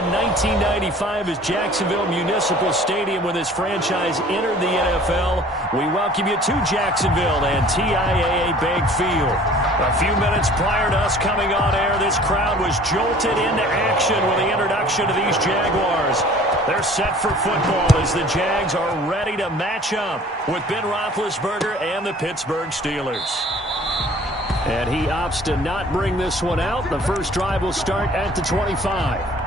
in 1995 as Jacksonville Municipal Stadium when this franchise entered the NFL. We welcome you to Jacksonville and TIAA Bank Field. A few minutes prior to us coming on air, this crowd was jolted into action with the introduction of these Jaguars. They're set for football as the Jags are ready to match up with Ben Roethlisberger and the Pittsburgh Steelers. And he opts to not bring this one out. The first drive will start at the 25.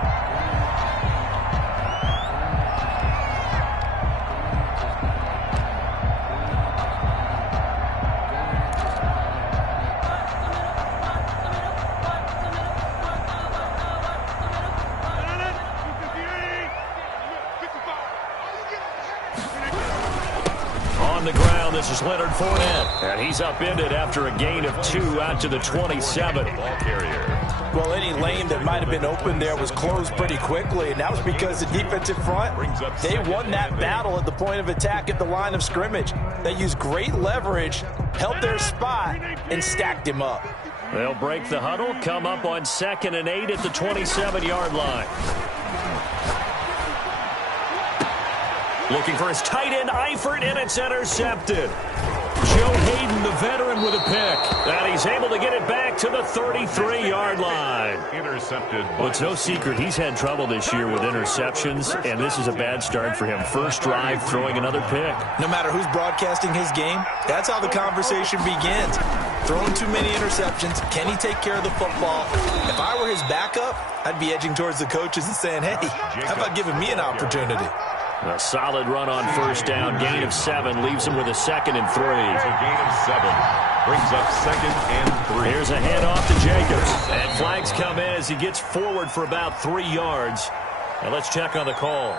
On the ground, this is Leonard Fournette. And he's upended after a gain of 2 out to the 27. Ball carrier. Well, any lane that might have been open there was closed pretty quickly, and that was because the defensive front, they won that battle at the point of attack at the line of scrimmage. They used great leverage, held their spot, and stacked him up. They'll break the huddle, come up on 2nd and 8 at the 27-yard line. Looking for his tight end, Eifert, and it's intercepted. Joe Hayden, the veteran, with a pick. And he's able to get it back to the 33-yard line. Intercepted. Well, it's no secret he's had trouble this year with interceptions, and this is a bad start for him. First drive, throwing another pick. No matter who's broadcasting his game, that's how the conversation begins. Throwing too many interceptions. Can he take care of the football? If I were his backup, I'd be edging towards the coaches and saying, hey, how about giving me an opportunity? A solid run on first down. Gain of 7 leaves him with a 2nd and 3. It's a gain of 7. Brings up 2nd and 3. Here's a handoff to Jacobs. And flags come in as he gets forward for about 3 yards. And let's check on the call.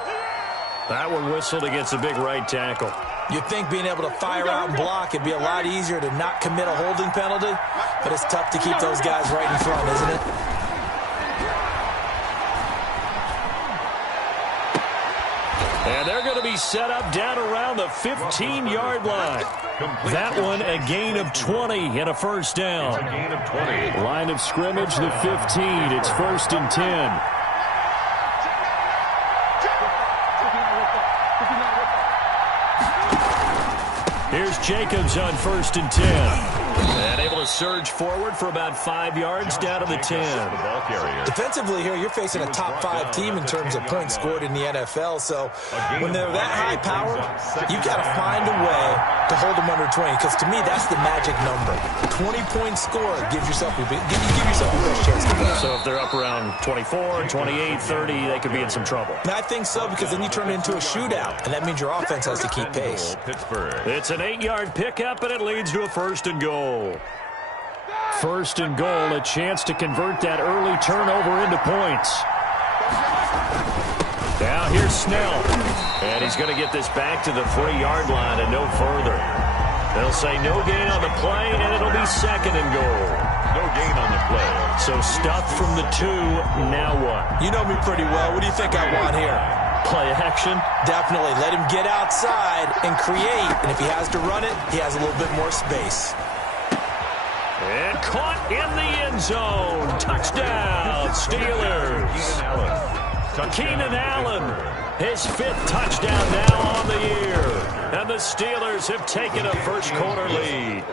That one whistled against a big right tackle. You'd think being able to fire out and block it'd be a lot easier to not commit a holding penalty, but it's tough to keep those guys right in front, isn't it? And they're going to be set up down around the 15-yard line. That one a gain of 20 and a first down. It's a gain of 20. Line of scrimmage, the 15. It's 1st and 10. Here's Jacobs on 1st and 10. And able to surge forward for about 5 yards down to the 10. The ball carrier. Defensively here, you're facing a top 5 team in terms of points scored in the NFL. So when they're that high power, you've got to find a way to hold them under 20. Because to me, that's the magic number. 20-point score gives yourself your best chance to win. So if they're up around 24, 28, 30, they could be in some trouble. And I think so, because then you turn it into a shootout, and that means your offense has to keep pace. Pittsburgh. It's an 8-yard pickup, and it leads to a 1st and goal. 1st and goal, a chance to convert that early turnover into points. Now here's Snell. And he's going to get this back to the 3-yard line and no further. They'll say no gain on the play, and it'll be 2nd and goal. No gain on the play. So stuff from the 2, now what? You know me pretty well. What do you think I want here? Play action? Definitely. Let him get outside and create. And if he has to run it, he has a little bit more space. And caught in the end zone. Touchdown, Steelers. Keenan Allen, his 5th touchdown now on the year. And the Steelers have taken a first-quarter lead.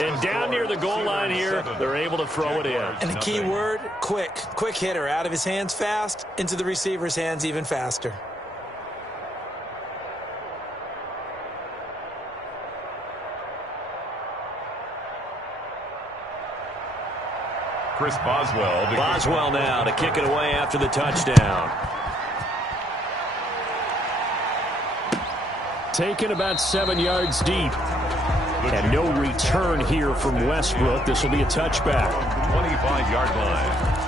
And down near the goal line here, they're able to throw it in. And the key word, quick. Quick hitter. Out of his hands fast, into the receiver's hands even faster. Chris Boswell. Boswell now to kick it away after the touchdown. Taken about 7 yards deep. And no return here from Westbrook. This will be a touchback. 25-yard line.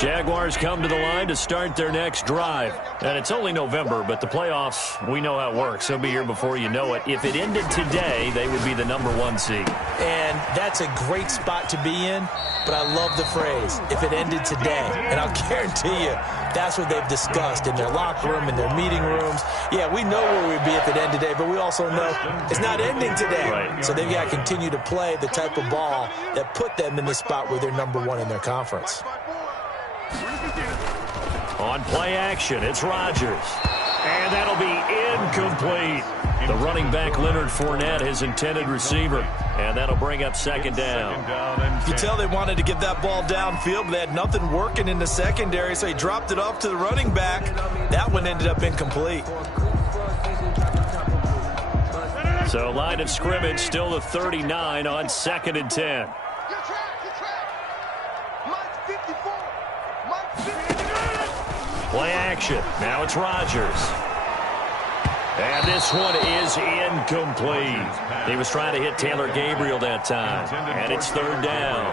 Jaguars come to the line to start their next drive. And it's only November, but the playoffs, we know how it works. They'll be here before you know it. If it ended today, they would be the #1 seed. And that's a great spot to be in, but I love the phrase, if it ended today. And I'll guarantee you, that's what they've discussed in their locker room, in their meeting rooms. Yeah, we know where we'd be if it ended today, but we also know it's not ending today. Right. So they've got to continue to play the type of ball that put them in the spot where they're #1 in their conference. On play action, it's Rodgers. And that'll be incomplete. The running back, Leonard Fournette, his intended receiver. And that'll bring up second down. You tell they wanted to get that ball downfield, but they had nothing working in the secondary, so he dropped it off to the running back. That one ended up incomplete. So line of scrimmage still the 39 on 2nd and 10. Play action. Now it's Rodgers. And this one is incomplete. He was trying to hit Taylor Gabriel that time. And it's 3rd down.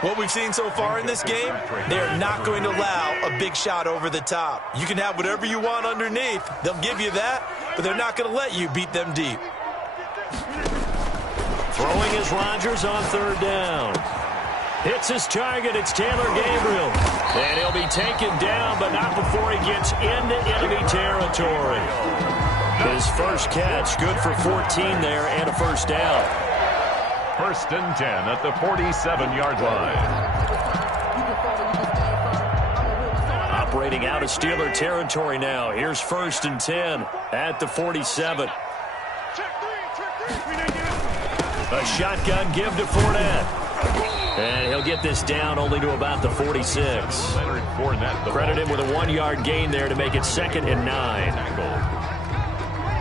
What we've seen so far in this game, they are not going to allow a big shot over the top. You can have whatever you want underneath. They'll give you that, but they're not going to let you beat them deep. Throwing is Rodgers on 3rd down. Hits his target. It's Taylor Gabriel. And he'll be taken down, but not before he gets into enemy territory. His first catch, good for 14 there and a 1st down. 1st and 10 at the 47-yard line. Operating out of Steeler territory now. Here's 1st and 10 at the 47. A shotgun give to Fournette. And he'll get this down only to about the 46. Credit him with a 1-yard gain there to make it 2nd and 9.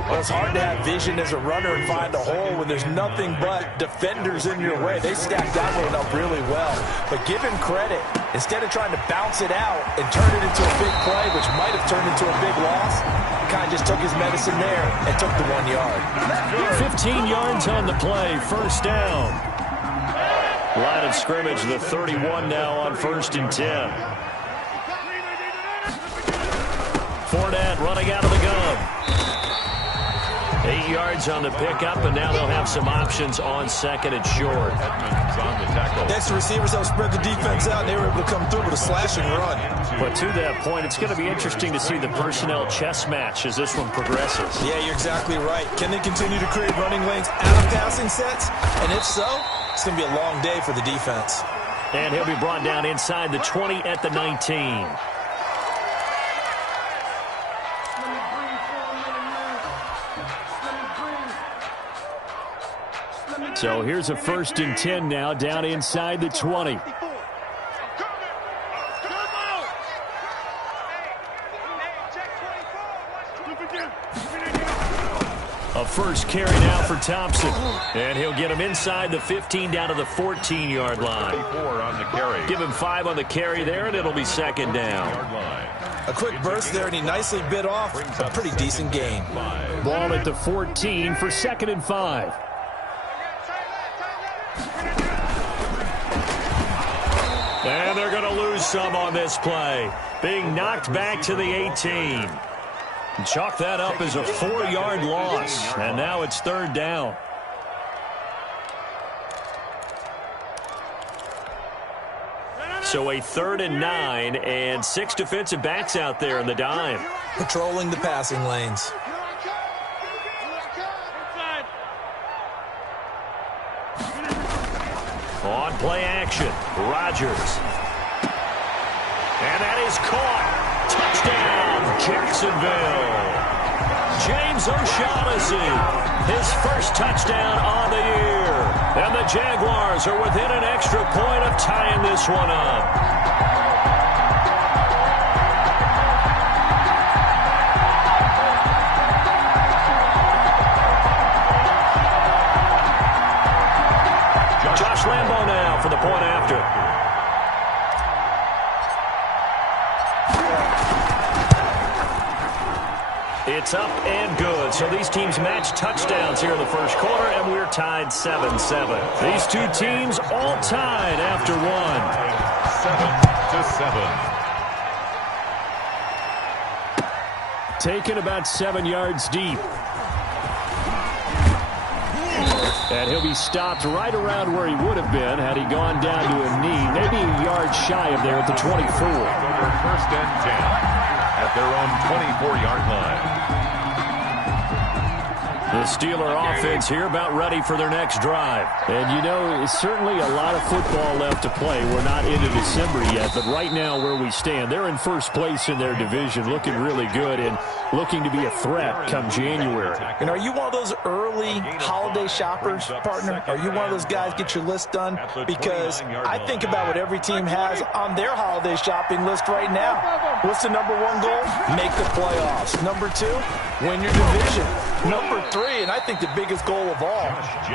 Well, it's hard to have vision as a runner and find a hole when there's nothing but defenders in your way. They stacked that one up really well. But give him credit. Instead of trying to bounce it out and turn it into a big play, which might have turned into a big loss, he kind of just took his medicine there and took the 1 yard. 15 yards on the play, 1st down. Line of scrimmage, the 31 now on 1st and 10. Fournette running out of the gun. 8 yards on the pickup, and now they'll have some options on 2nd and short. Next to receivers, they'll spread the defense out, and they were able to come through with a slash and run. But to that point, it's going to be interesting to see the personnel chess match as this one progresses. Yeah, you're exactly right. Can they continue to create running lanes out of passing sets? And if so, it's going to be a long day for the defense. And he'll be brought down inside the 20 at the 19. So here's a 1st and 10 now down inside the 20. A first carry now for Thompson. And he'll get him inside the 15 down to the 14-yard line. Give him 5 on the carry there, and it'll be 2nd down. A quick burst there, and he nicely bit off a pretty decent gain. Ball at the 14 for 2nd and 5. And they're going to lose some on this play. Being knocked back to the 18. Chalk that up as a 4-yard loss. And now it's 3rd down. So a 3rd and 9 and 6 defensive backs out there in the dime. Patrolling the passing lanes. On play action, Rodgers. And that is caught. Touchdown, Jacksonville. James O'Shaughnessy, his first touchdown on the year. And the Jaguars are within an extra point of tying this one up. Josh Lambo now for the point after. It's up and good. So these teams match touchdowns here in the first quarter, and we're tied 7-7. These two teams all tied after one. 7-7. taken about 7 yards deep. And he'll be stopped right around where he would have been had he gone down to a knee, maybe a yard shy of there at the 24. First and 10 at their own 24-yard line. The Steeler offense here about ready for their next drive. And, you know, certainly a lot of football left to play. We're not into December yet, but right now where we stand, they're in first place in their division, looking really good and looking to be a threat come January. And are you one of those early holiday shoppers, partner? Are you one of those guys get your list done? Because I think about what every team has on their holiday shopping list right now. What's the number one goal? Make the playoffs. Number two, win your division. Number three, and I think the biggest goal of all,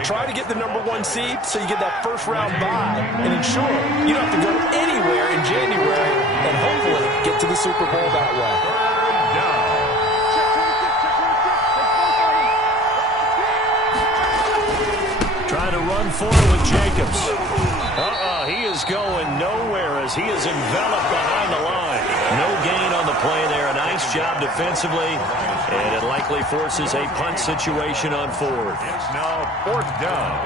try to get the number one seed so you get that first round bye and ensure you don't have to go anywhere in January and hopefully get to the Super Bowl that way. Trying to run forward with Jacobs. He is going nowhere as he is enveloped behind the line. No gain on the play there. A nice job defensively, and it likely forces a punt situation on fourth. It's now fourth down.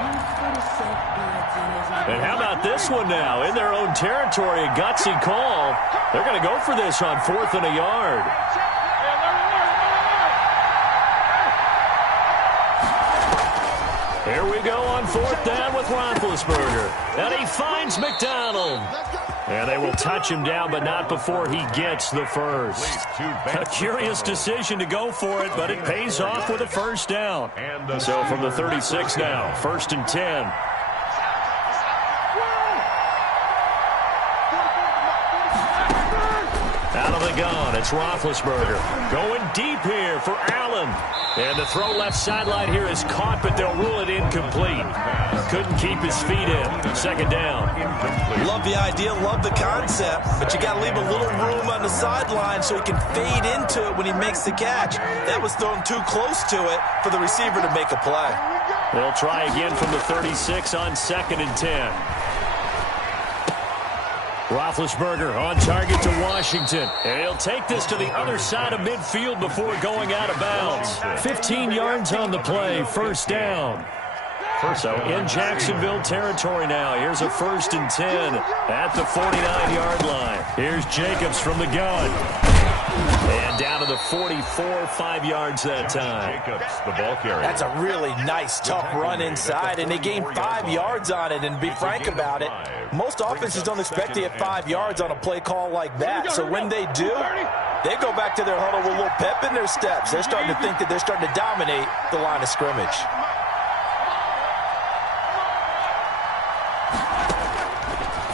And how about this one now? In their own territory, a gutsy call. They're going to go for this on 4th and a yard. Here we go on 4th down with Roethlisberger. And he finds McDonald. And they will touch him down, but not before he gets the first. A curious decision to go for it, but it pays off with a first down. So from the 36 now, 1st and 10. Out of the gun, it's Roethlisberger. Going deep here for Allen. And the throw left sideline here is caught, but they'll rule it incomplete. Couldn't keep his feet in. 2nd down. Love the idea, love the concept, but you got to leave a little room on the sideline so he can fade into it when he makes the catch. That was thrown too close to it for the receiver to make a play. They'll try again from the 36 on 2nd and 10. Roethlisberger on target to Washington. And he'll take this to the other side of midfield before going out of bounds. 15 yards on the play, 1st down. So in Jacksonville territory now. Here's a 1st and 10 at the 49-yard line. Here's Jacobs from the gun. And down to the 44, 5 yards that time. Jacobs, the ball carrier. That's a really nice, tough run inside, and they gained 5 yards on it. And to be frank about it, most offenses don't expect to get 5 yards on a play call like that. So when they do, they go back to their huddle with a little pep in their steps. They're starting to think that they're starting to dominate the line of scrimmage.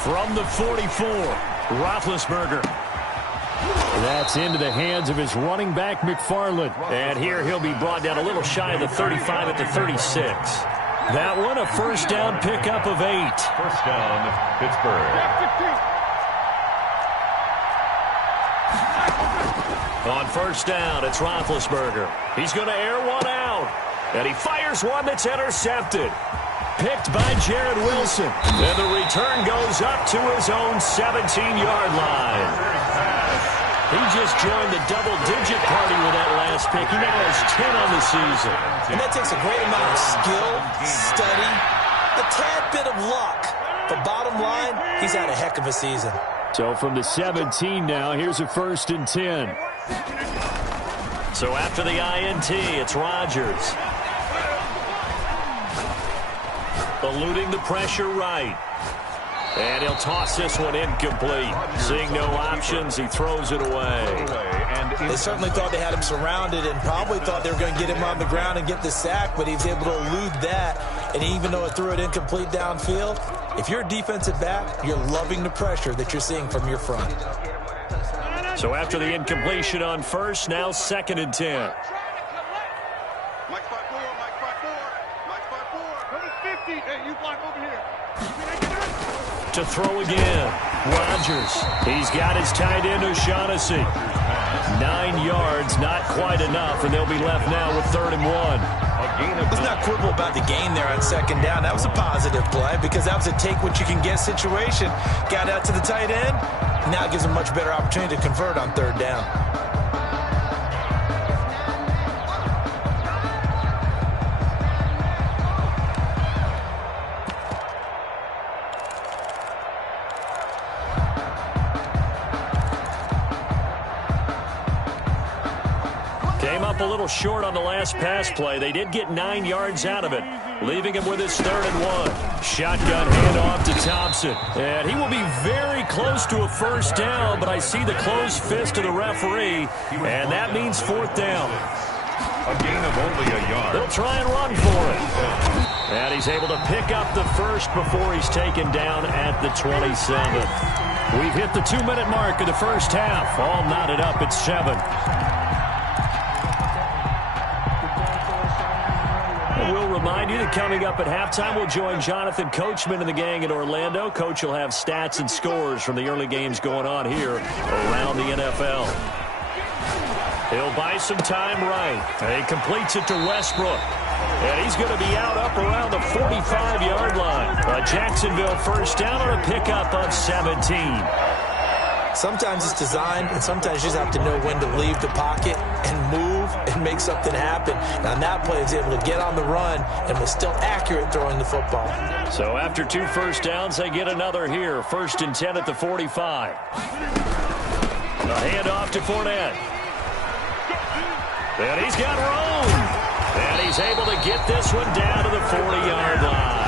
From the 44, Roethlisberger. That's into the hands of his running back, McFarland. And here he'll be brought down a little shy of the 35 at the 36. That one, a 1st down pickup of 8. 1st down, Pittsburgh. On 1st down, it's Roethlisberger. He's going to air one out. And he fires one that's intercepted. Picked by Jared Wilson. And the return goes up to his own 17-yard line. He just joined the double-digit party with that last pick. He now has 10 on the season. And that takes a great amount of skill, study, a tad bit of luck. But bottom line, he's had a heck of a season. So from the 17 now, here's a 1st and 10. So after the INT, it's Rodgers. Eluding the pressure right. And he'll toss this one incomplete. Seeing no options, he throws it away. They certainly thought they had him surrounded and probably thought they were going to get him on the ground and get the sack, but he was able to elude that. And even though it threw it incomplete downfield, if you're a defensive back, you're loving the pressure that you're seeing from your front. So after the incompletion on 1st, now 2nd and 10. To throw again. Rodgers. He's got his tight end O'Shaughnessy. 9 yards, not quite enough, and they'll be left now with 3rd and 1. Let's not quibble about the gain there on 2nd down. That was a positive play because that was a take-what-you-can-get situation. Got out to the tight end. Now it gives him a much better opportunity to convert on 3rd down. little short on the last pass play. They did get 9 yards out of it, leaving him with his 3rd and 1. Shotgun handoff to Thompson. And he will be very close to a first down, but I see the closed fist of the referee, and that means 4th down. A gain of only a yard. They'll try and run for it. And he's able to pick up the first before he's taken down at the 27. We've hit the 2-minute mark of the first half. All knotted up at 7. And we'll remind you that coming up at halftime, we'll join Jonathan Coachman and the gang in Orlando. Coach will have stats and scores from the early games going on here around the NFL. He'll buy some time right. And he completes it to Westbrook. And he's going to be out up around the 45-yard line. A Jacksonville first down on a pickup of 17. Sometimes it's designed, and sometimes you just have to know when to leave the pocket and move and make something happen. And on that play, he's able to get on the run and was still accurate throwing the football. So after 2 first downs, they get another here. 1st and 10 at the 45. A handoff to Fournette. And he's got room. And he's able to get this one down to the 40-yard line.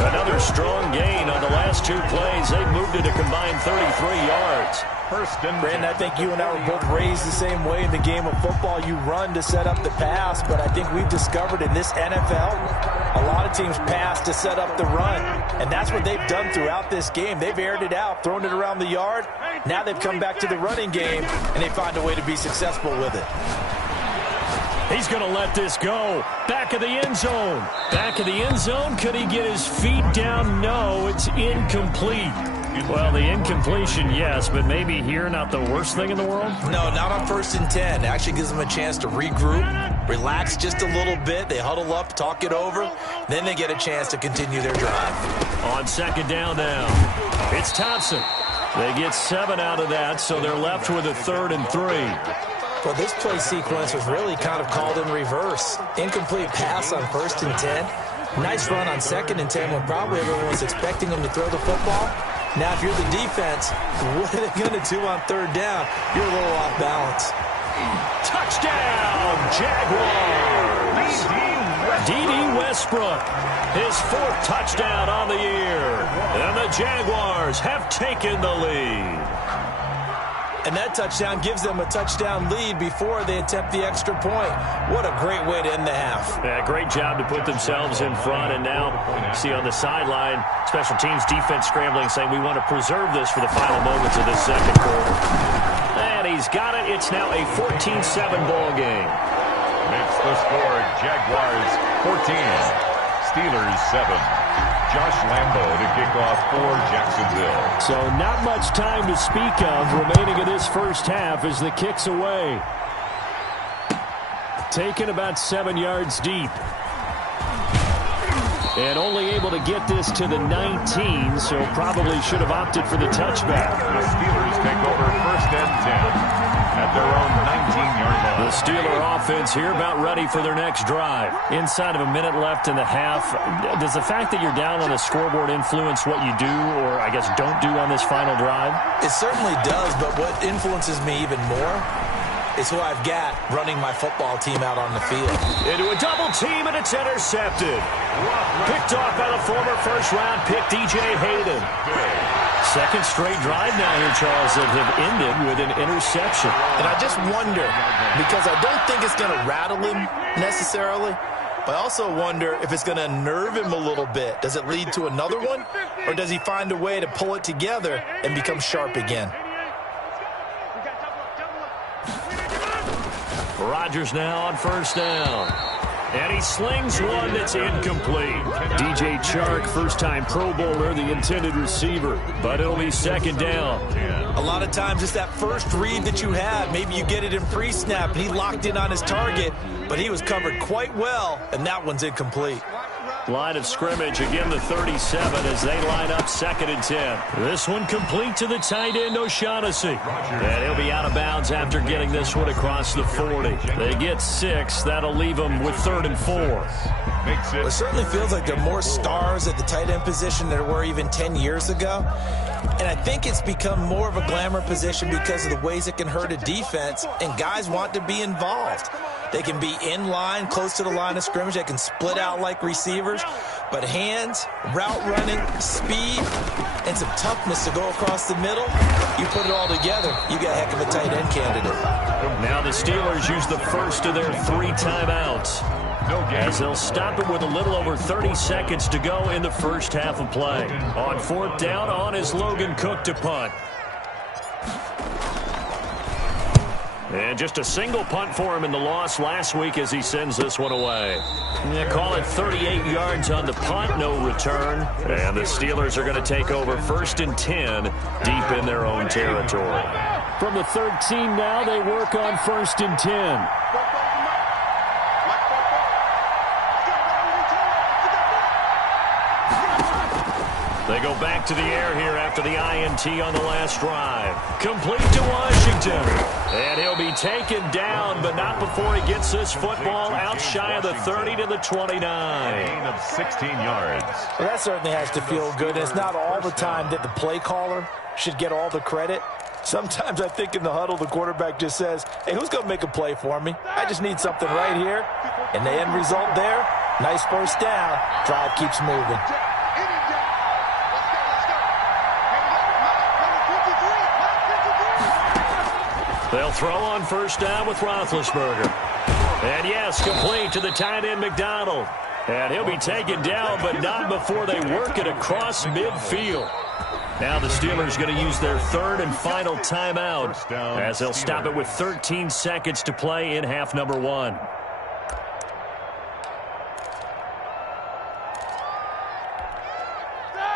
Another strong gain on the last 2 plays. They've moved it a combined 33 yards. Brandon, I think you and I were both raised the same way in the game of football. You run to set up the pass, but I think we've discovered in this NFL, a lot of teams pass to set up the run. And that's what they've done throughout this game. They've aired it out, thrown it around the yard. Now they've come back to the running game, and they find a way to be successful with it. He's going to let this go. Back of the end zone. Back of the end zone. Could he get his feet down? No, it's incomplete. Well, the incompletion, yes, but maybe here not the worst thing in the world? No, not on 1st and 10. It actually gives them a chance to regroup, relax just a little bit. They huddle up, talk it over. Then they get a chance to continue their drive. On 2nd down now, it's Thompson. They get 7 out of that, so they're left with a 3rd and 3. Well, this play sequence was really kind of called in reverse. Incomplete pass on 1st and 10. Nice run on 2nd and 10 when probably everyone was expecting him to throw the football. Now, if you're the defense, what are they going to do on 3rd down? You're a little off balance. Touchdown, Jaguars! D.D. Westbrook, his 4th touchdown on the year. And the Jaguars have taken the lead. And that touchdown gives them a touchdown lead before they attempt the extra point. What a great way to end the half. Yeah, great job to put themselves in front. And now, see on the sideline, special teams defense scrambling, saying we want to preserve this for the final moments of this 2nd quarter. And he's got it. It's now a 14-7 ball game. Makes the score Jaguars 14, Steelers 7. Josh Lambo to kick off for Jacksonville. So not much time to speak of remaining in this first half as the kick's away. Taken about 7 yards deep. And only able to get this to the 19, so probably should have opted for the touchback. The Steelers take over 1st and 10 at their own 19-yard line. The Steeler offense here about ready for their next drive. Inside of a minute left in the half, does the fact that you're down on the scoreboard influence what you do or, I guess, don't do on this final drive? It certainly does, but what influences me even more is who I've got running my football team out on the field. Into a double team, and it's intercepted. Picked off by the former first-round pick, DJ Hayden. 2nd straight drive now here, Charles, that have ended with an interception. And I just wonder, because I don't think it's going to rattle him necessarily, but I also wonder if it's going to unnerve him a little bit. Does it lead to another one, or does he find a way to pull it together and become sharp again? Rodgers now on 1st down. And he slings one that's incomplete. DJ Chark, first-time Pro Bowler, the intended receiver. But it'll be 2nd down. A lot of times it's that first read that you have. Maybe you get it in pre-snap, and he locked in on his target, but he was covered quite well, and that one's incomplete. Line of scrimmage, again the 37 as they line up 2nd and 10. This one complete to the tight end, O'Shaughnessy. And he'll be out of bounds after getting this one across the 40. They get 6. That'll leave them with 3rd and 4. Well, it certainly feels like there are more stars at the tight end position than there were even 10 years ago. And I think it's become more of a glamour position because of the ways it can hurt a defense, and guys want to be involved. They can be in line, close to the line of scrimmage. They can split out like receivers. But hands, route running, speed, and some toughness to go across the middle, you put it all together, you got a heck of a tight end candidate. Now the Steelers use the first of their 3 timeouts, as they'll stop it with a little over 30 seconds to go in the first half of play. On 4th down, on is Logan Cook to punt. And just a single punt for him in the loss last week as he sends this one away. Yeah, call it 38 yards on the punt, no return. And the Steelers are going to take over 1st and 10 deep in their own territory. From the 13 now, they work on 1st and 10. They go back to the air here after the INT on the last drive. Complete to Washington. And he'll be taken down, but not before he gets this football out shy of the 30 to the 29. Gain of 16 yards. Well, that certainly has to feel good. And it's not all the time that the play caller should get all the credit. Sometimes I think in the huddle, the quarterback just says, hey, who's going to make a play for me? I just need something right here. And the end result there, nice first down. Drive keeps moving. They'll throw on 1st down with Roethlisberger. And yes, complete to the tight end McDonald. And he'll be taken down, but not before they work it across midfield. Now the Steelers going to use their 3rd and final timeout as they'll stop it with 13 seconds to play in half number 1.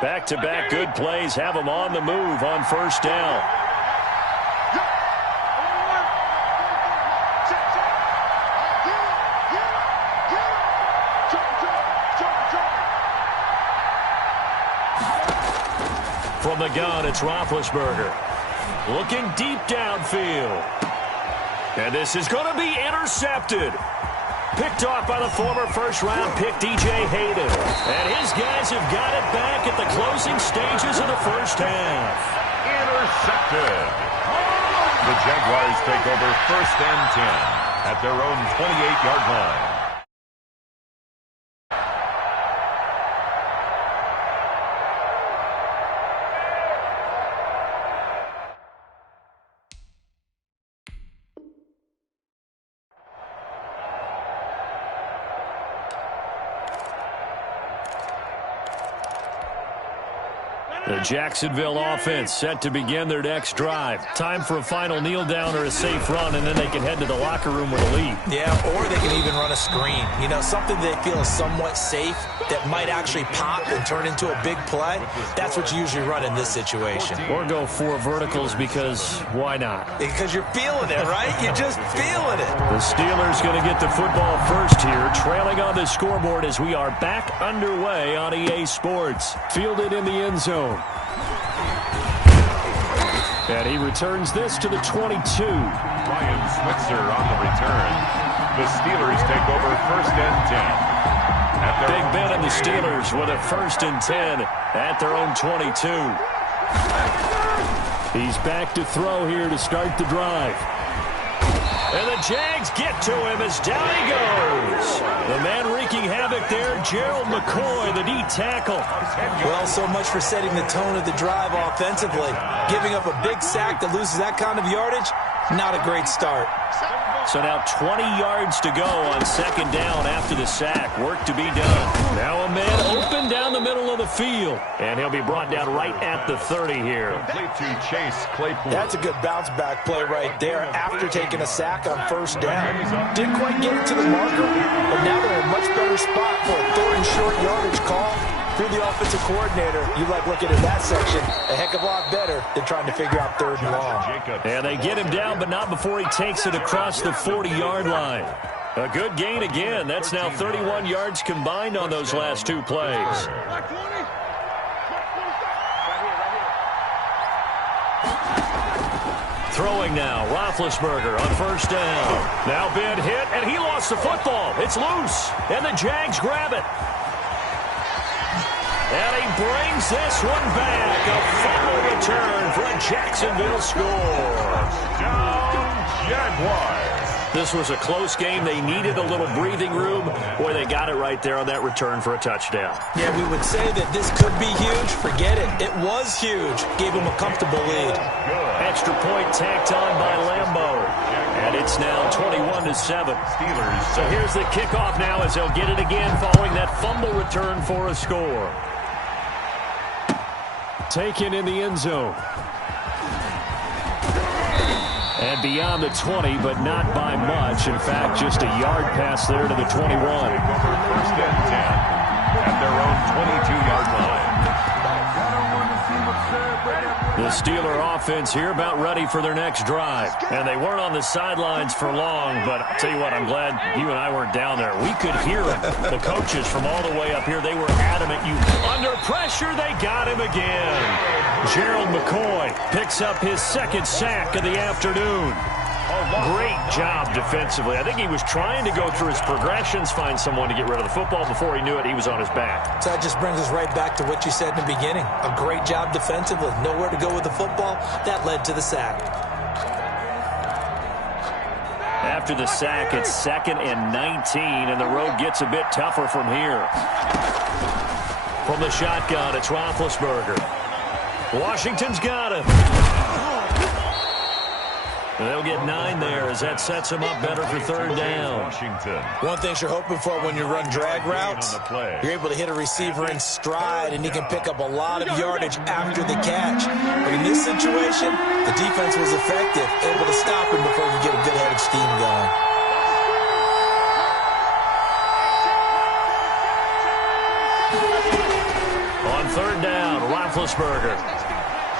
Back-to-back good plays have them on the move on 1st down. From the gun, it's Roethlisberger. Looking deep downfield. And this is going to be intercepted. Picked off by the former first-round pick, DJ Hayden. And his guys have got it back at the closing stages of the first half. Intercepted. The Jaguars take over 1st and 10 at their own 28-yard line. The Jacksonville offense set to begin their next drive. Time for a final kneel down or a safe run, and then they can head to the locker room with a lead. Yeah, or they can even run a screen. You know, something they feel is somewhat safe that might actually pop and turn into a big play. That's what you usually run in this situation. Or go 4 verticals because why not? Because you're feeling it, right? You're just feeling it. The Steelers going to get the football first here, trailing on the scoreboard as we are back underway on EA Sports. Fielded in the end zone. And he returns this to the 22. Ryan Switzer on the return. The Steelers take over 1st and 10. Big Ben and the Steelers with a 1st and 10 at their own 22. He's back to throw here to start the drive. And the Jags get to him as down he goes. The man wreaking havoc there, Gerald McCoy, the D tackle. Well, so much for setting the tone of the drive offensively. Giving up a big sack that loses that kind of yardage, not a great start. So now 20 yards to go on 2nd down after the sack. Work to be done. Now a man open down the middle of the field. And he'll be brought down right at the 30 here. Complete to Chase Claypool. That's a good bounce-back play right there after taking a sack on 1st down. Didn't quite get it to the marker, but now they're in a much better spot for a 3rd and short yardage call. If you're the offensive coordinator, you like looking at that section a heck of a lot better than trying to figure out 3rd and long. And they get him down, but not before he takes it across the 40-yard line. A good gain again. That's now 31 yards combined on those last 2 plays. Throwing now, Roethlisberger on 1st down. Now Ben hit, and he lost the football. It's loose, and the Jags grab it. And he brings this one back. A fumble return for a Jacksonville score. Down Jaguars. This was a close game. They needed a little breathing room. Boy, they got it right there on that return for a touchdown. Yeah, we would say that this could be huge. Forget it. It was huge. Gave them a comfortable lead. Extra point tacked on by Lambeau. And it's now 21-7. Steelers. So here's the kickoff now as they'll get it again following that fumble return for a score. Taken in the end zone. And beyond the 20, but not by much. In fact, just a yard pass there to the 21. First and 10 at their own 22-yard line. The Steeler offense here about ready for their next drive. And they weren't on the sidelines for long, but I'll tell you what, I'm glad you and I weren't down there. We could hear them. The coaches from all the way up here, they were adamant. Under pressure, they got him again. Gerald McCoy picks up his second sack of the afternoon. Great job defensively. I think he was trying to go through his progressions, find someone to get rid of the football. Before he knew it, he was on his back. So that just brings us right back to what you said in the beginning. A great job defensively. Nowhere to go with the football. That led to the sack. After the sack, it's 2nd and 19, and the road gets a bit tougher from here. From the shotgun, it's Roethlisberger. Washington's got him. They'll get 9 there as that sets them up better for third down. Washington. One thing you're hoping for when you run drag routes, you're able to hit a receiver in stride, and he can pick up a lot of yardage after the catch. But in this situation, the defense was effective, able to stop him before you get a good head of steam going. On third down, Roethlisberger.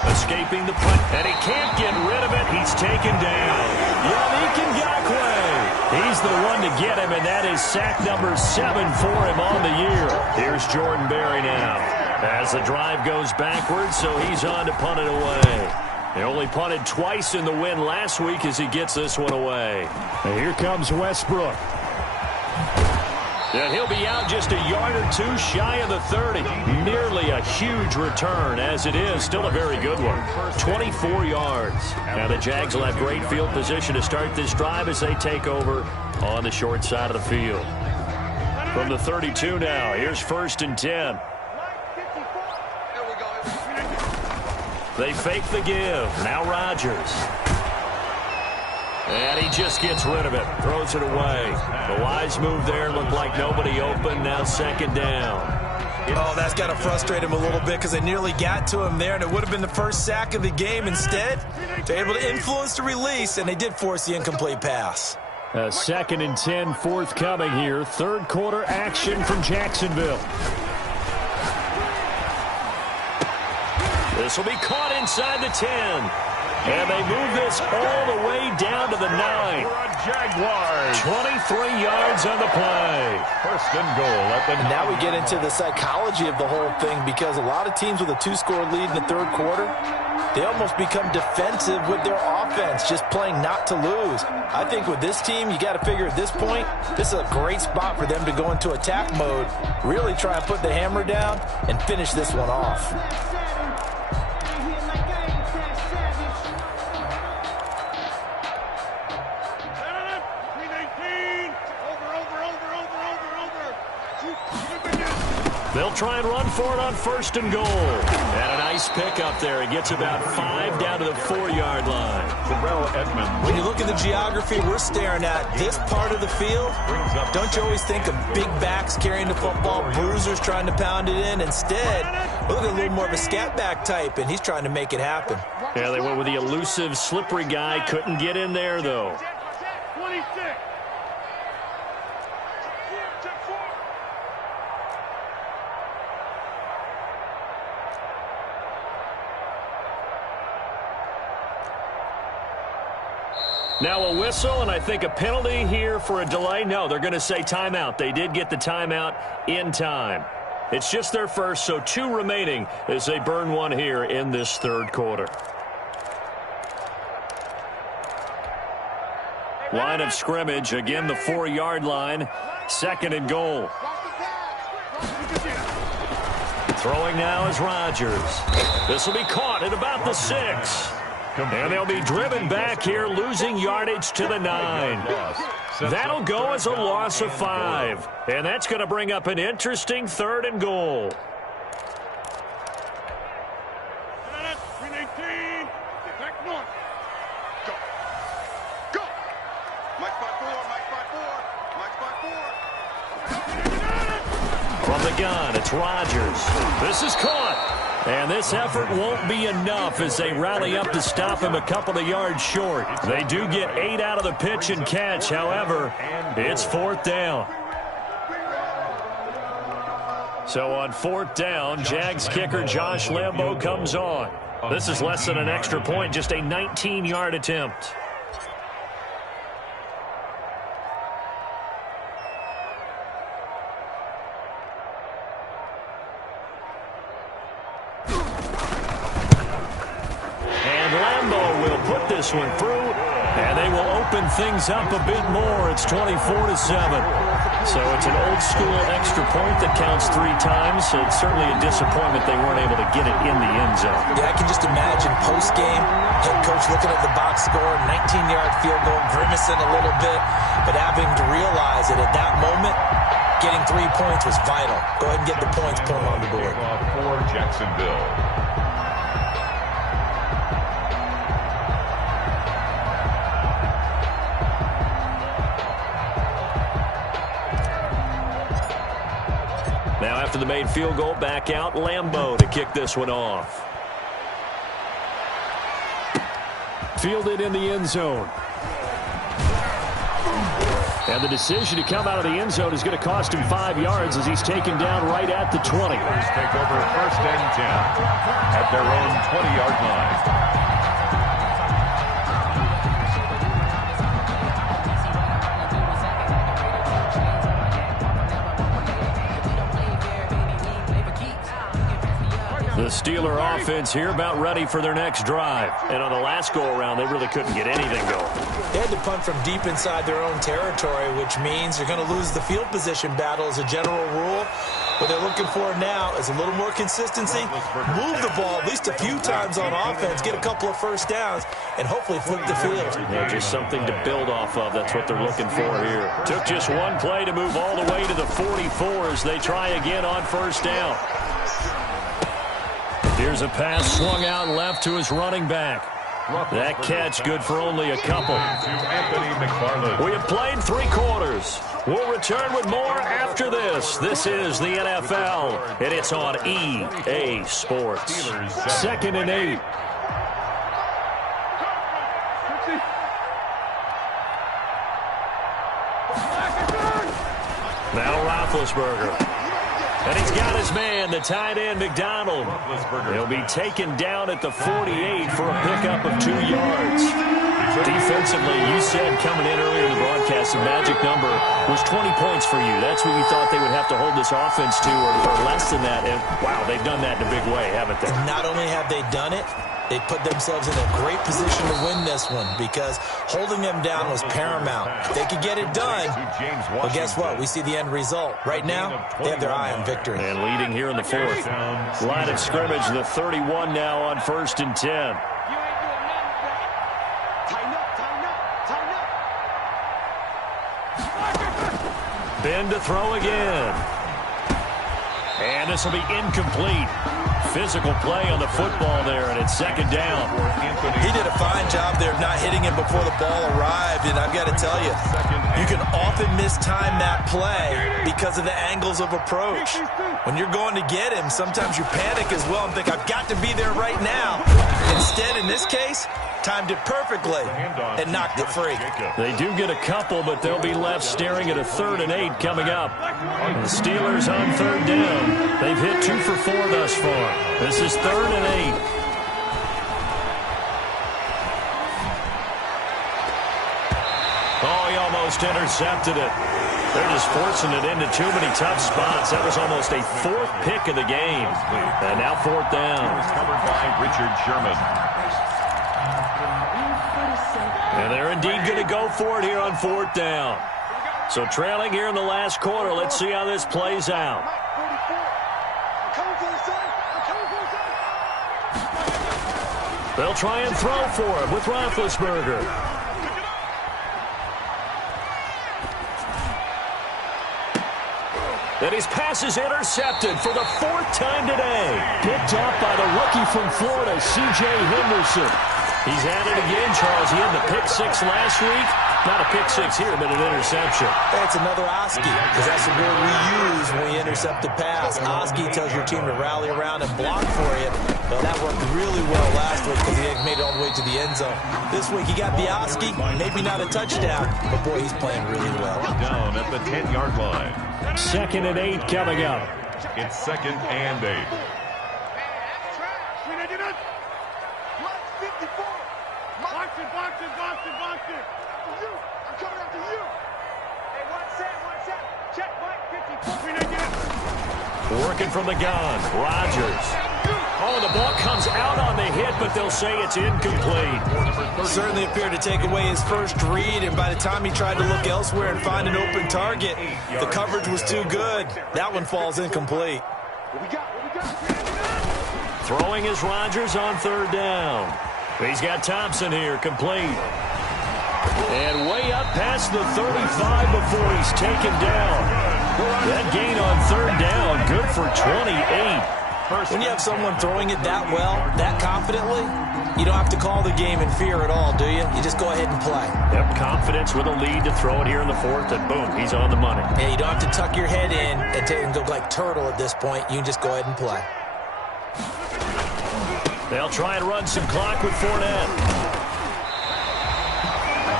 Escaping the punt, and he can't get rid of it. He's taken down. Yannick Ngakoue. He's the one to get him, and that is sack number 7 for him on the year. Here's Jordan Berry now. As the drive goes backwards, so he's on to punt it away. He only punted twice in the win last week as he gets this one away. And here comes Westbrook. And he'll be out just a yard or two shy of the 30. Nearly a huge return, as it is. Still a very good one. 24 yards. Now the Jags will have great field position to start this drive as they take over on the short side of the field. From the 32 now, here's 1st and 10. They fake the give. Now Rodgers. And he just gets rid of it. Throws it away. The wise move there. Looked like nobody open. Now 2nd down. Oh, that's got to frustrate him a little bit because they nearly got to him there, and it would have been the first sack of the game. Instead, they're able to influence the release, and they did force the incomplete pass. 2nd and 10 forthcoming here. Third quarter action from Jacksonville. This will be caught inside the 10. And they move this all the way down to the 9. Jaguars. 23 yards on the play. 1st and goal at the 9. Now we get into the psychology of the whole thing, because a lot of teams with a 2-score lead in the third quarter, they almost become defensive with their offense, just playing not to lose. I think with this team, you got to figure at this point, this is a great spot for them to go into attack mode, really try and put the hammer down and finish this one off. They'll try and run for it on 1st and goal. And a nice pick up there. He gets about 5 down to the 4-yard line. When you look at the geography we're staring at, this part of the field, don't you always think of big backs carrying the football, bruisers trying to pound it in? Instead, look at a little more of a scat back type, and he's trying to make it happen. Yeah, they went with the elusive, slippery guy. Couldn't get in there, though. 26. Now a whistle, and I think a penalty here for a delay. No, they're going to say timeout. They did get the timeout in time. It's just their first, so 2 remaining as they burn one here in this third quarter. Line of scrimmage, again the 4-yard line. 2nd and goal. Throwing now is Rodgers. This will be caught at about the 6. And they'll be driven back here, losing yardage to the 9. That'll go as a loss of 5. And that's going to bring up an interesting 3rd and goal. From the gun, it's Rodgers. This is caught. And this effort won't be enough as they rally up to stop him a couple of yards short. They do get 8 out of the pitch and catch. However, it's 4th down. So on 4th down, Jags kicker Josh Lambo comes on. This is less than an extra point, just a 19-yard attempt. This one through, and they will open things up a bit more. It's 24-7. So it's an old-school extra point that counts 3 times. So it's certainly a disappointment they weren't able to get it in the end zone. Yeah, I can just imagine post-game, head coach looking at the box score, 19-yard field goal, grimacing a little bit, but having to realize that at that moment, getting 3 points was vital. Go ahead and get the points, put them on the board. For Jacksonville. Now after the made field goal, back out Lambo to kick this one off. Fielded in the end zone. And the decision to come out of the end zone is going to cost him 5 yards as he's taken down right at the 20. Take over 1st and 10 at their own 20-yard line. The Steeler offense here about ready for their next drive. And on the last go-around, they really couldn't get anything going. They had to punt from deep inside their own territory, which means they're going to lose the field position battle as a general rule. What they're looking for now is a little more consistency, move the ball at least a few times on offense, get a couple of first downs, and hopefully flip the field. Yeah, just something to build off of. That's what they're looking for here. Took just one play to move all the way to the 44 as they try again on 1st down. Here's a pass swung out left to his running back. That catch good for only a couple. We have played 3 quarters. We'll return with more after this. This is the NFL, and it's on EA Sports. 2nd and 8. Now Roethlisberger. And he's got his man, the tight end, McDonald. He'll be taken down at the 48 for a pickup of 2 yards. Defensively, you said coming in earlier in the broadcast, the magic number was 20 points for you. That's what you thought they would have to hold this offense to, or less than that. And, wow, they've done that in a big way, haven't they? Not only have they done it, they put themselves in a great position to win this one because holding them down was paramount. If they could get it done, well, guess what? We see the end result. Right now, they have their eye on victory. And leading here in the 4th. Line of scrimmage, the 31 now on 1st and 10. Ben to throw again. And this will be incomplete. Physical play on the football there, and it's 2nd down. He did a fine job there of not hitting him before the ball arrived, and I've got to tell you, you can often mistime that play because of the angles of approach. When you're going to get him, sometimes you panic as well and think, I've got to be there right now. Instead, in this case, timed it perfectly and knocked it free. They do get a couple, but they'll be left staring at a 3rd and 8 coming up. The Steelers on 3rd down. They've hit 2 for 4 thus far. This is 3rd and 8. Oh, he almost intercepted it. They're just forcing it into too many tough spots. That was almost a 4th pick of the game. And now 4th down. Covered by Richard Sherman. And they're indeed going to go for it here on 4th down. So trailing here in the last quarter. Let's see how this plays out. They'll try and throw for him with Roethlisberger. And his pass is intercepted for the 4th time today. Picked off by the rookie from Florida, C.J. Henderson. He's at it again, Charles. He had the pick 6 last week. Not a pick 6 here, but an interception. Hey, it's another Oski, because that's the word we use when we intercept the pass. Oski tells your team to rally around and block for you. Well, that worked really well last week because he made it all the way to the end zone. This week he got the Oski, maybe not a touchdown, but boy, he's playing really well. Down at the 10-yard line. 2nd and 8 coming up. It's 2nd and 8. Working from the gun, Rodgers. Oh, the ball comes out on the hit, but they'll say it's incomplete. Certainly appeared to take away his first read, and by the time he tried to look elsewhere and find an open target, the coverage was too good. That one falls incomplete. Throwing is Rodgers on 3rd down. He's got Thompson here, complete. And way up past the 35 before he's taken down. That gain on 3rd down, good for 28. When you have someone throwing it that well, that confidently, you don't have to call the game in fear at all, do you? You just go ahead and play. Yep, confidence with a lead to throw it here in the 4th, and boom, he's on the money. Yeah, you don't have to tuck your head in and go like turtle at this point. You can just go ahead and play. They'll try and run some clock with Fournette.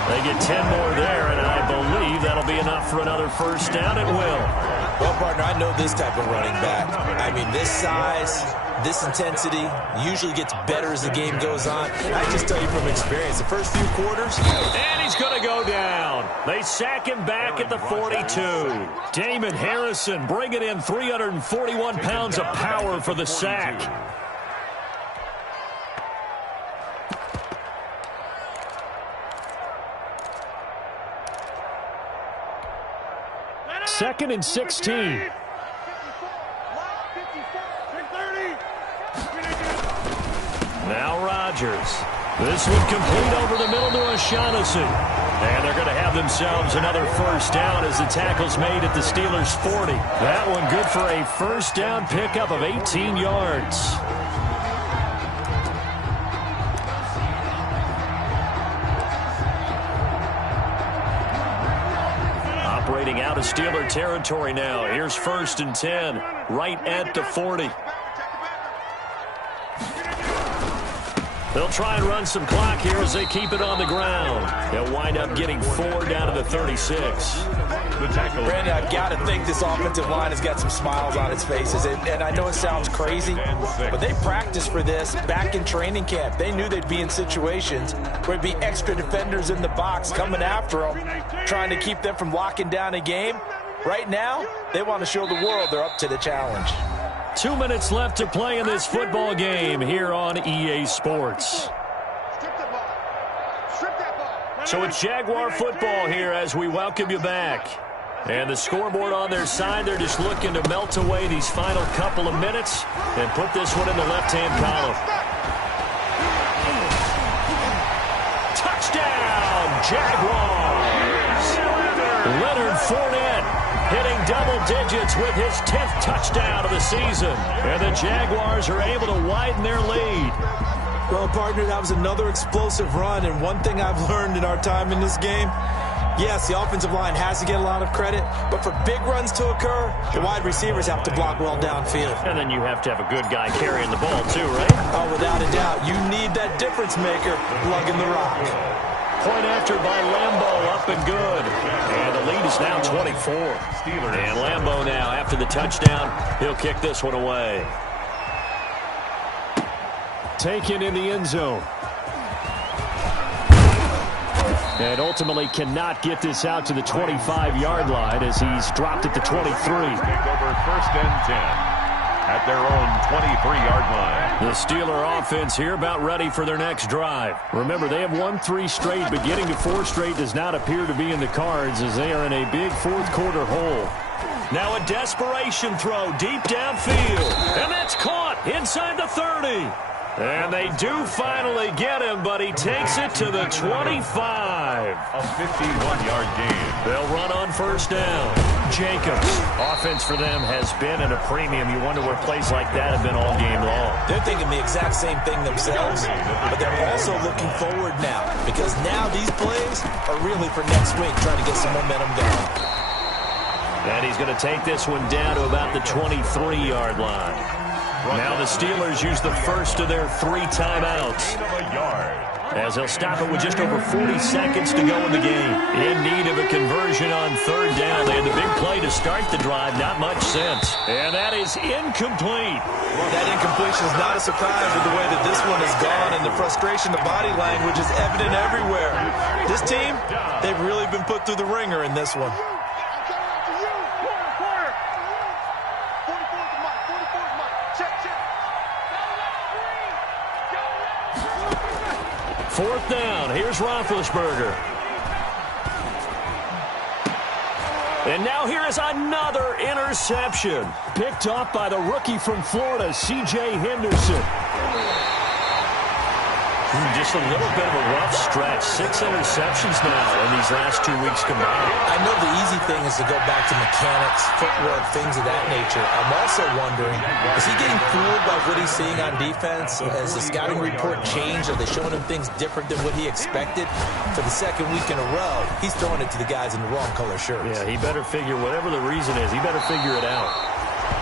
They get 10 more there, and I believe that'll be enough for another 1st down. It will. Well, partner, I know this type of running back. I mean, this size, this intensity usually gets better as the game goes on. I just tell you from experience, the first few quarters. And he's going to go down. They sack him back at the 42. Damon Harrison bringing in 341 pounds of power for the sack. 2nd and 16. Now Rodgers. This one complete over the middle to O'Shaughnessy. And they're going to have themselves another 1st down as the tackle's made at the Steelers' 40. That one good for a 1st down pickup of 18 yards. Operating out of Steeler territory now. Here's 1st and 10, right at the 40. They'll try and run some clock here as they keep it on the ground. They'll wind up getting 4 down to the 36. Brandon, I've got to think this offensive line has got some smiles on its faces. And I know it sounds crazy, but they practiced for this back in training camp. They knew they'd be in situations where there'd be extra defenders in the box coming after them, trying to keep them from locking down a game. Right now, they want to show the world they're up to the challenge. 2 minutes left to play in this football game here on EA Sports. So it's Jaguar football here as we welcome you back. And the scoreboard on their side, they're just looking to melt away these final couple of minutes and put this one in the left-hand column. Touchdown, Jaguars! Leonard Fournette hitting double digits with his 10th touchdown of the season. And the Jaguars are able to widen their lead. Well, partner, that was another explosive run. And one thing I've learned in our time in this game, yes, the offensive line has to get a lot of credit, but for big runs to occur, the wide receivers have to block well downfield. And then you have to have a good guy carrying the ball too, right? Oh, without a doubt. You need that difference maker lugging the rock. Point after by Lambeau, up and good. And the lead is now 24. And Lambeau now, after the touchdown, he'll kick this one away. Taken in the end zone. And ultimately cannot get this out to the 25-yard line as he's dropped at the 23. Take over 1st and 10 at their own 23-yard line. The Steeler offense here about ready for their next drive. Remember, they have won 3 straight, but getting to 4 straight does not appear to be in the cards as they are in a big 4th quarter hole. Now a desperation throw deep downfield. And that's caught inside the 30. And they do finally get him, but he takes it to the 25. A 51-yard gain. They'll run on first down. Jacobs. Offense for them has been at a premium. You wonder where plays like that have been all game long. They're thinking the exact same thing themselves, but they're also looking forward now, because now these plays are really for next week, trying to get some momentum going. And he's going to take this one down to about the 23-yard line. Now the Steelers use the first of their 3 timeouts, as they'll stop it with just over 40 seconds to go in the game. In need of a conversion on third down. They had the big play to start the drive, not much sense. And that is incomplete. That incompletion is not a surprise with the way that this one has gone, and the frustration, the body language is evident everywhere. This team, they've really been put through the ringer in this one. Fourth down. Here's Roethlisberger. And now here is another interception. Picked off by the rookie from Florida, C.J. Henderson. Just a little bit of a rough stretch. 6 interceptions now in these last 2 weeks combined. I know the easy thing is to go back to mechanics, footwork, things of that nature. I'm also wondering, is he getting fooled by what he's seeing on defense? Has the scouting report changed? Are they showing him things different than what he expected? For the second week in a row, he's throwing it to the guys in the wrong color shirts. Yeah, he better figure, whatever the reason is, he better figure it out.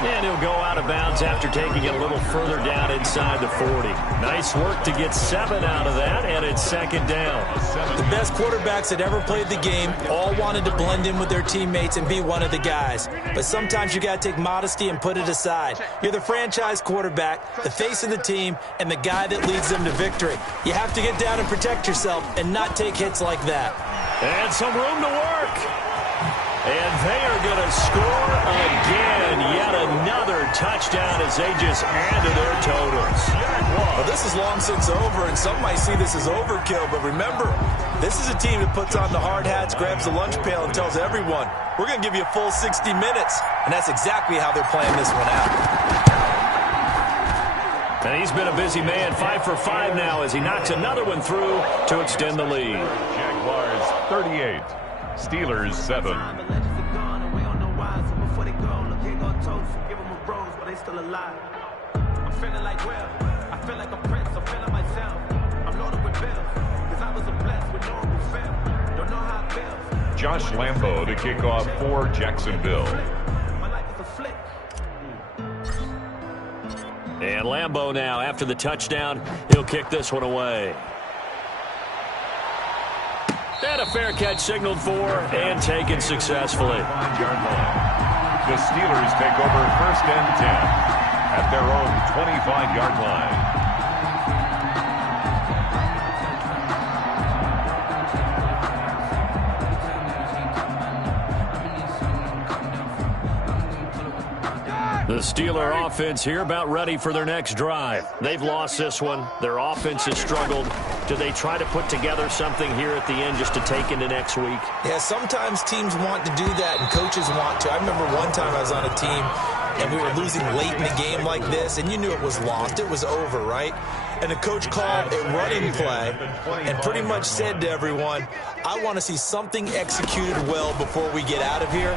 And he'll go out of bounds after taking it a little further down inside the 40. Nice work to get 7 out of that, and it's second down. The best quarterbacks that ever played the game all wanted to blend in with their teammates and be one of the guys. But sometimes you got to take modesty and put it aside. You're the franchise quarterback, the face of the team, and the guy that leads them to victory. You have to get down and protect yourself and not take hits like that. And some room to work. And they are going to score again. Yet another touchdown as they just add to their totals. Well, this is long since over, and some might see this as overkill. But remember, this is a team that puts on the hard hats, grabs the lunch pail, and tells everyone, we're going to give you a full 60 minutes. And that's exactly how they're playing this one out. And he's been a busy man, 5 for 5 now as he knocks another one through to extend the lead. Jaguars 38, Steelers 7. Josh Lambo to kick off for Jacksonville. And Lambo now, after the touchdown, he'll kick this one away. And a fair catch signaled for and taken successfully. The Steelers take over 1st and 10 at their own 25-yard line. The Steeler offense here about ready for their next drive. They've lost this one. Their offense has struggled. Do they try to put together something here at the end just to take into next week? Yeah, sometimes teams want to do that and coaches want to. I remember one time I was on a team and we were losing late in the game like this, and you knew it was lost. It was over, right? And the coach called a running play and pretty much said to everyone, I want to see something executed well before we get out of here.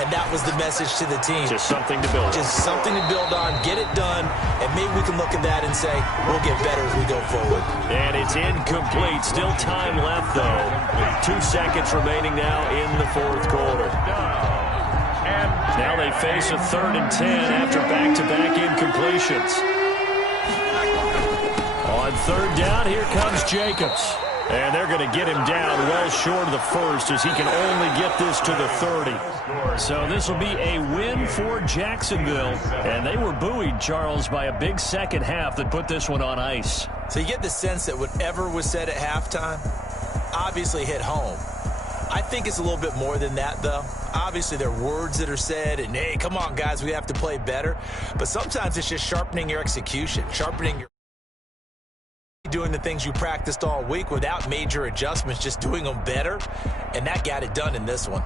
And that was the message to the team. Just something to build on. Just something to build on, get it done, and maybe we can look at that and say, we'll get better as we go forward. And it's incomplete. Still time left, though. 2 seconds remaining now in the 4th quarter. Now they face a 3rd and 10 after back-to-back incompletions. On 3rd down, here comes Jacobs. And they're going to get him down well short of the 1st as he can only get this to the 30. So this will be a win for Jacksonville. And they were buoyed, Charles, by a big second half that put this one on ice. So you get the sense that whatever was said at halftime obviously hit home. I think it's a little bit more than that, though. Obviously, there are words that are said, and, hey, come on, guys, we have to play better. But sometimes it's just sharpening your execution, sharpening your doing the things you practiced all week without major adjustments, just doing them better, and that got it done in this one.